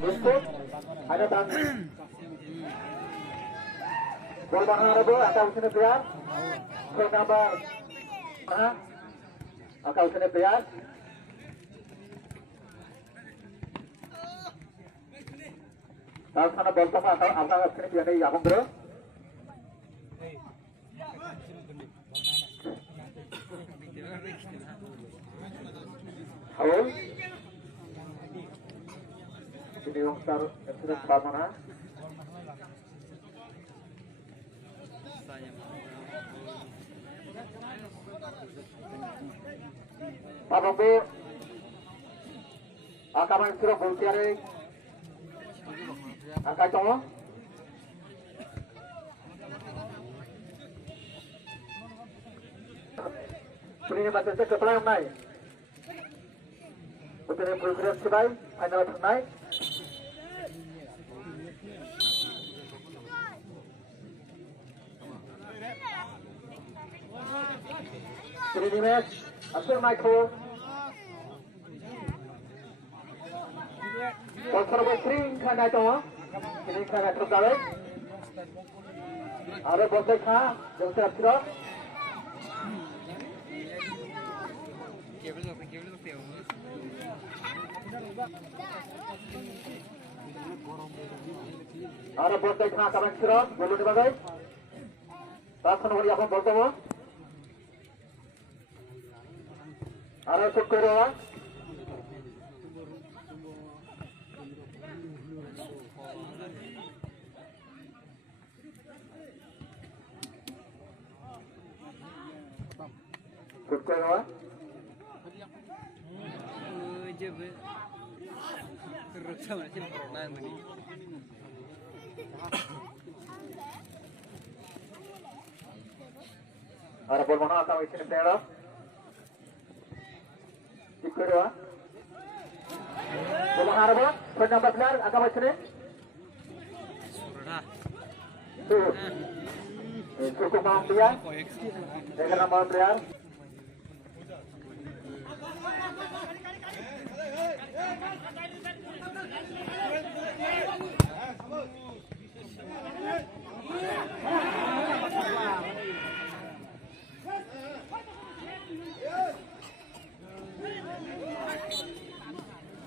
Untuk ada tan. Gol mana rebo akan sini player. Gol number mana? Akan sini player. Tahu sana bola apa akan sini player ni Yakung bro. Halo. Ini yang taruh sudah mana? Apa bu? Akaman sudah boltiare. Angkat cowok. Ini macam saya kepala mai. Untuk yang progres sebaik, final tonight. Ini match, after Michael. Kalau sering kena itu, ini kena terus balik. Ada bosan kah? Jangan terus. Ada bosan kah? Kapan serot? Belum dibagai. Pasal nomor yang aku boleh. Ada syukur orang. Syukur orang. Terus sama sih corona ini. Ada bola mana akan isi player? Ikut bola mana bola? Point number player akan isi. Cukup mau player? Dengan nama player?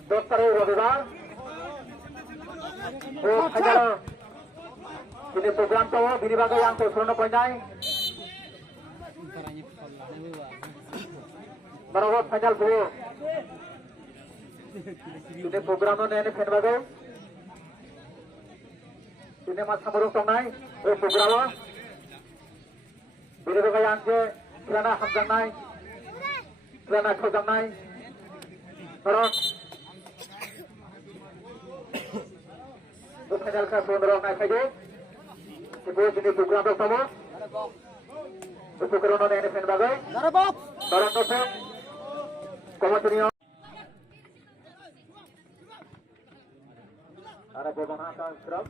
Dokter Robiban, ajar ini program tu bini bagai yang tu seronok pandai. Merawat final bu. Ini program tu ni fan bagai. Ini masa merung tongai, program. Bini bagai yang je kerana hamzang nai, kerana khazang nai. Merawat. Final ka sundarong naik saja. Ibu sini program bersama. Untuk corona ini fan bagai. Barang dosen. Komentarnya. Ada beberapa akan serap.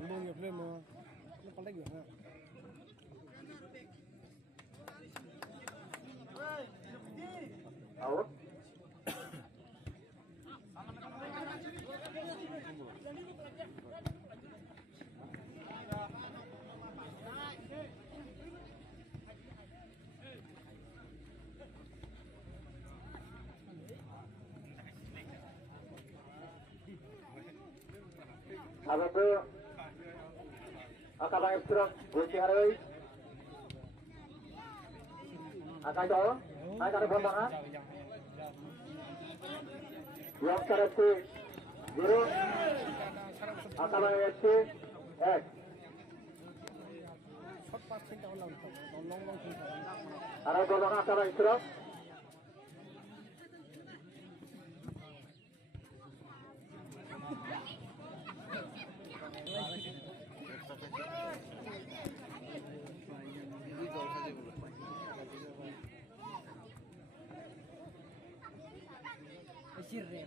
Out. Habis itu akan banyak surat bunyi hari. Akan jauh, akan ada mana? Yang terasi guru akan banyak si Ada golongan akan banyak surat. Sirre.